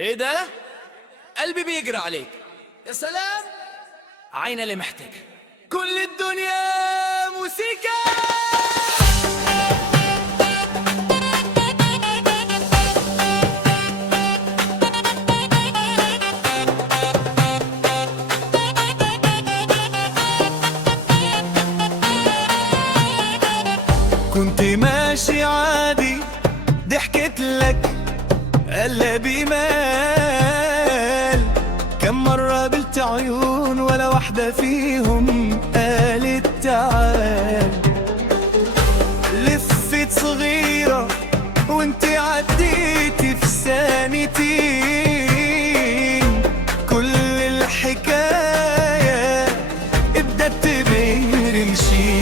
ايه ده؟ قلبي بيجري عليك. يا سلام، عين اللي محتاج كل الدنيا موسيقى. كنت ماشي عادي، ضحكت لك قلبي مال. كم مرة قابلت عيون ولا واحدة فيهم قالت تعال. لفت صغيرة وانت عديتي في ثانيتين. كل الحكاية ابدت برمشي.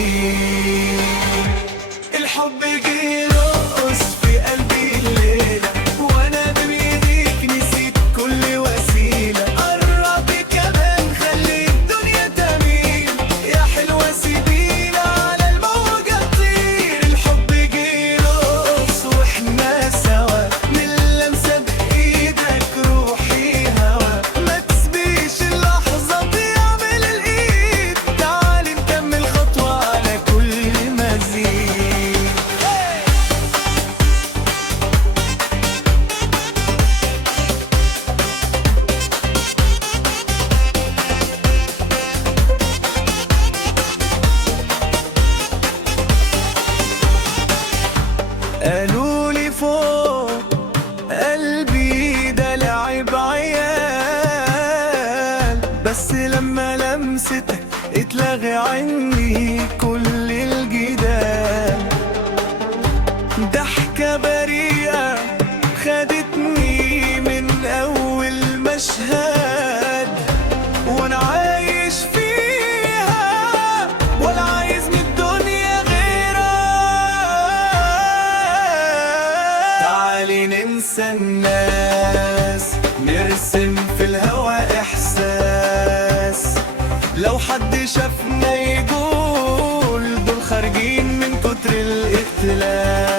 الحب جه رقص في قلبي الليلة، وانا بميديك نسيت كل وسيلة. قربي كمان خلي الدنيا تميل، يا حلوة سيبينا على الموجة تطير. الحب جه رقص واحنا سوا، من لمسة بايدك روحي هوا. ما تسبيش اللحظة تضيع من الايد، تعالي نكمل خطوة على كل مزيد. قالولي فوق قلبي ده لعب عيال، بس لما لمستك اتلغى عني كل الجدال. ضحكة بريئة خدتني من أول مشهد، وأنا عايش فيها ولا عايز من الدنيا غيرها. تعالي ننسى الناس، نرسم في الهوا إحساس. لو حد شافنا يقول دول خارجين من كتر الاختلاف.